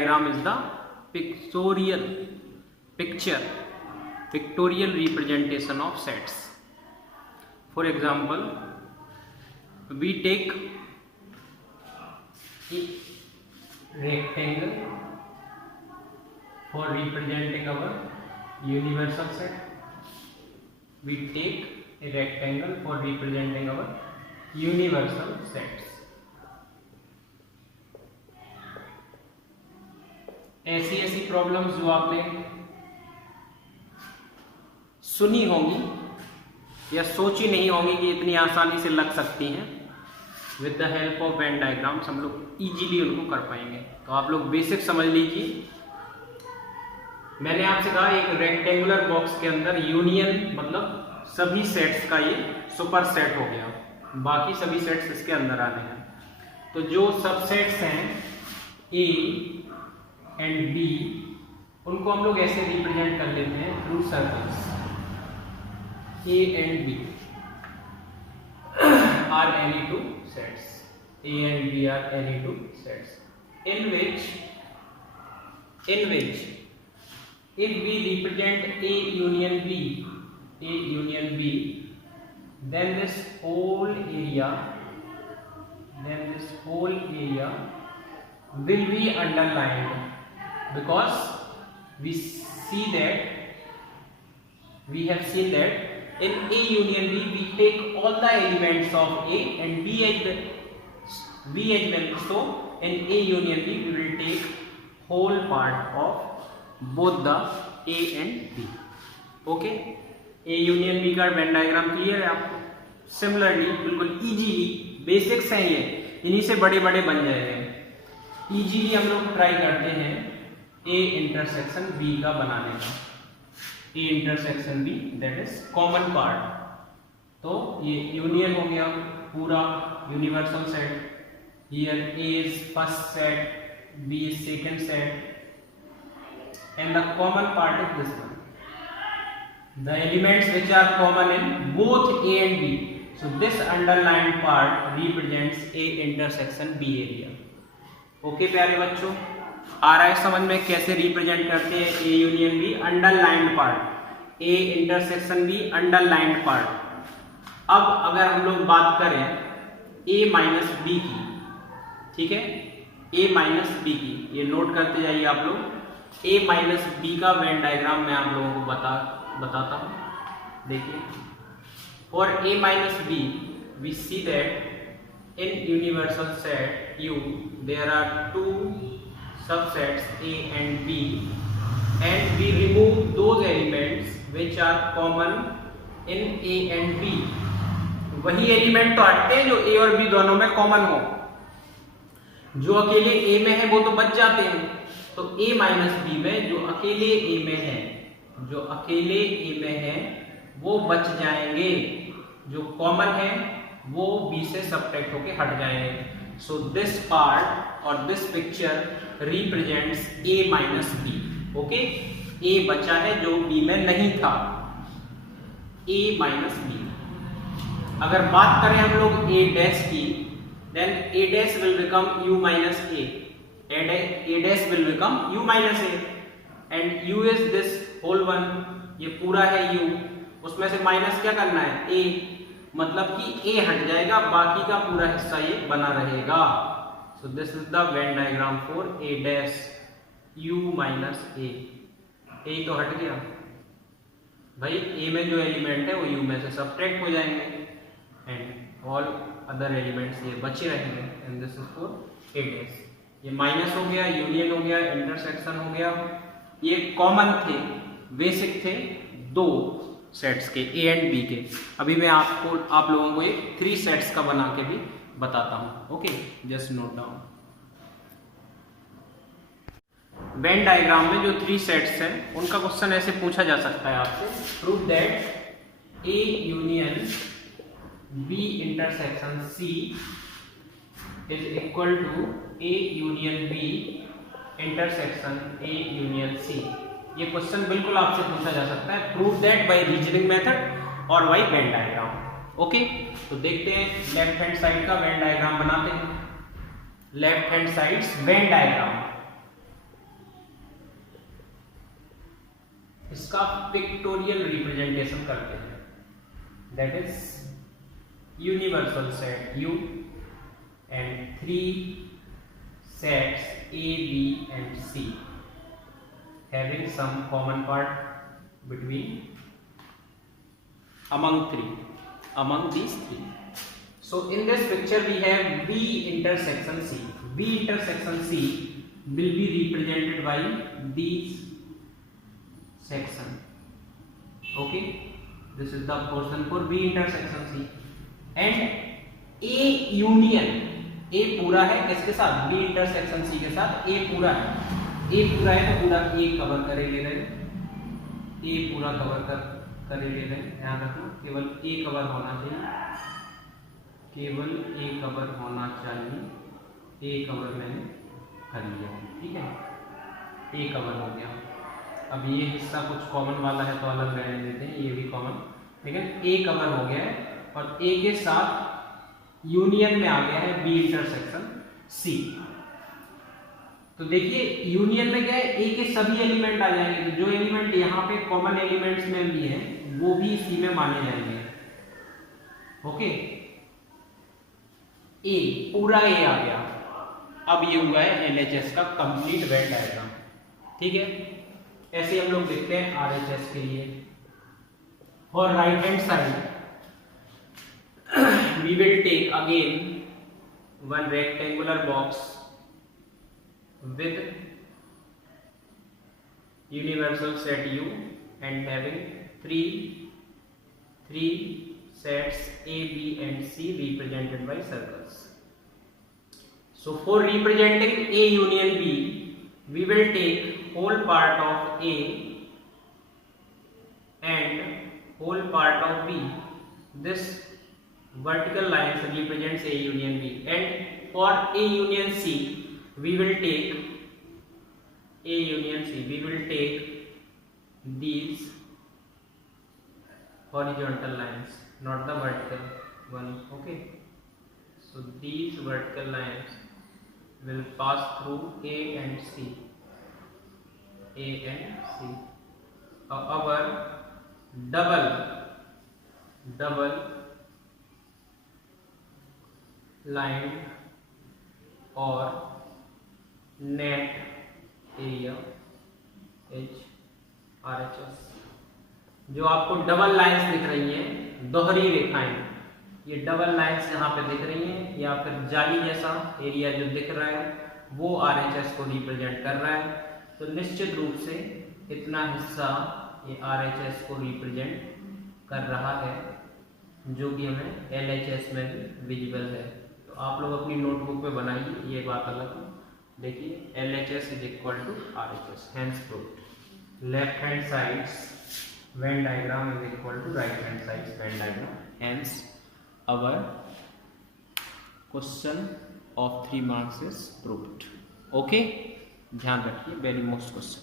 diagram is the pictorial representation of sets. For example, we take a rectangle for representing our universal set. We take a rectangle for representing our universal sets. ऐसी problems जो आपने सुनी होंगी या सोची नहीं होंगी कि इतनी आसानी से लग सकती हैं, with the help of Venn diagrams हम लोग इजीली उनको कर पाएंगे। तो आप लोग बेसिक समझ लीजिए। मैंने आपसे कहा एक रेक्टेंगुलर बॉक्स के अंदर यूनियन मतलब सभी सेट्स का ये सुपर सेट हो गया, बाकी सभी सेट्स इसके अंदर आने हैं। तो जो सबसेट्स हैं ए एंड बी, उनको हम लोग ऐसे रिप्रेजेंट कर लेते हैं through circles. A and B are any two sets, A and B are any two sets in which if we represent A union B, then this whole area will be underlined, because we have seen that in A union B we take all the elements of A and B as well. So in A union B we will take whole part of both the A and B. Okay, A union B का Venn diagram clear है आपको? Similarly बिल्कुल easily, basics हैं ये, इन्हीं से बड़े बड़े बन जाएंगे। इजीली हम लोग ट्राई करते हैं A इंटरसेक्शन B का बनाने का। A intersection B that is common part. तो ये यूनियन हो गया पूरा universal set. Here A is first set, B is second set, and the common part is this one. The elements which are common in both A and B. So this underlined part represents A intersection B area. Okay प्यारे बच्चों, आ रहा है समझ में कैसे represent करते हैं A union B? Underlined part, A intersection B underlined part. अब अगर हम लोग बात करें A माइनस बी की, ठीक है, A माइनस बी की, ये नोट करते जाइए आप लोग। A माइनस बी का वेन डायग्राम मैं आप लोगों को बताता हूं। देखिए, for A minus B we see that in universal set U there are two subsets A and B, and we remove those elements which are common in A and B। वही element तो हटते हैं जो A और B दोनों में common हो। जो अकेले A में है वो तो बच जाते हैं। तो A माइनस बी में जो अकेले A में है वो बच जाएंगे, जो कॉमन है वो B से सबट्रैक्ट होके हट जाएंगे। सो दिस पार्ट और this picture represents A minus B. Okay, A बचा है जो B में नहीं था, A माइनस बी। अगर बात करें हम लोग A डैश की, then A dash will become U minus A. A dash will become U minus A, and U is this whole one, ये पूरा है U, उसमें से माइनस क्या करना है? A, मतलब कि A हट जाएगा, बाकी का पूरा हिस्सा ये बना रहेगा। So this is the Venn diagram for A dash U minus A. A तो हट गया भाई, A में जो एलिमेंट है वो U में से सबट्रैक्ट हो जाएंगे, एंड ऑल अदर एलिमेंट्स ये बचे रहेंगे, and this is for A dash. ये माइनस हो गया, यूनियन हो गया, इंटरसेक्शन हो गया। ये कॉमन थे, बेसिक थे दो सेट्स के, A एंड B के। अभी मैं आप लोगों को एक 3 सेट्स का बना के भी बताता हूँ। Okay, just note down. Venn diagram में जो 3 सेट्स हैं उनका क्वेश्चन ऐसे पूछा जा सकता है आपसे, prove that A union B intersection C is equal to A union B intersection A union C। ये क्वेश्चन बिल्कुल आपसे पूछा जा सकता है, prove that bye reasoning method और बाय वेन डायग्राम। ओके, तो देखते हैं लेफ्ट हैंड साइड का वेन डायग्राम बनाते हैं। Left hand side's Venn diagram. इसका पिक्टोरियल रिप्रेजेंटेशन करते हैं, that is universal set U and 3 sets A, B and C having some common part among these three. So in this picture we have B intersection C. B intersection C will be represented by these section. Okay, this is the portion for B intersection C. And A union, A पूरा है किसके साथ, B intersection C के साथ A पूरा है, A पूरा है तो पूरा A कवर करे ले रहे हैं, A पूरा कवर करे ले रहे हैं, ध्यान रखना केवल A कवर होना चाहिए, केवल A कवर होना चाहिए, A कवर मैंने कर लिया, ठीक है, A कवर हो गया। अब ये हिस्सा कुछ कॉमन वाला है तो अलग रहने देते हैं, ये भी कॉमन, लेकिन A कवर हो गया है और A के साथ यूनियन में आ गया है B इंटरसेक्शन C। तो देखिए यूनियन में क्या है, A के सभी एलिमेंट आ जाएंगे, तो जो एलिमेंट यहाँ पे कॉमन एलिमेंट्स में भी हैं वो भी C में माने जाएंगे। ओके, A पूरा A आ गया, अब ये हुआ है LHS का कंप्लीट वेन डायग्राम, ठीक है। ऐसे हम लोग देखते हैं RHS के लिए। और right hand side we will take again one rectangular box with universal set U and having three sets A, B and C represented by circles. So for representing A union B, we will take whole part of A and whole part of B. This vertical lines represents A union B, and for A union C we will take these horizontal lines, not the vertical one. Okay, so these vertical lines will pass through A and C. Our double line और net area RHS, जो आपको double lines दिख रही हैं, दोहरी रेखाएं, ये double lines यहाँ पे दिख रही हैं, या फिर जाली जैसा एरिया जो दिख रहा है वो RHS को रिप्रेजेंट कर रहा है। तो निश्चित रूप से इतना हिस्सा ये RHS को रिप्रेजेंट कर रहा है, जो कि हमें LHS में भी विजिबल है। तो आप लोग अपनी नोटबुक पे बनाइए, ये बात अलग है। देखिए LHS is equal to RHS, hence proved. Left hand side's Venn diagram is equal to right hand side's Venn diagram, hence our question of 3 marks is proved. Okay, ध्यान रखिए, वेरी मोस्ट क्वेश्चन।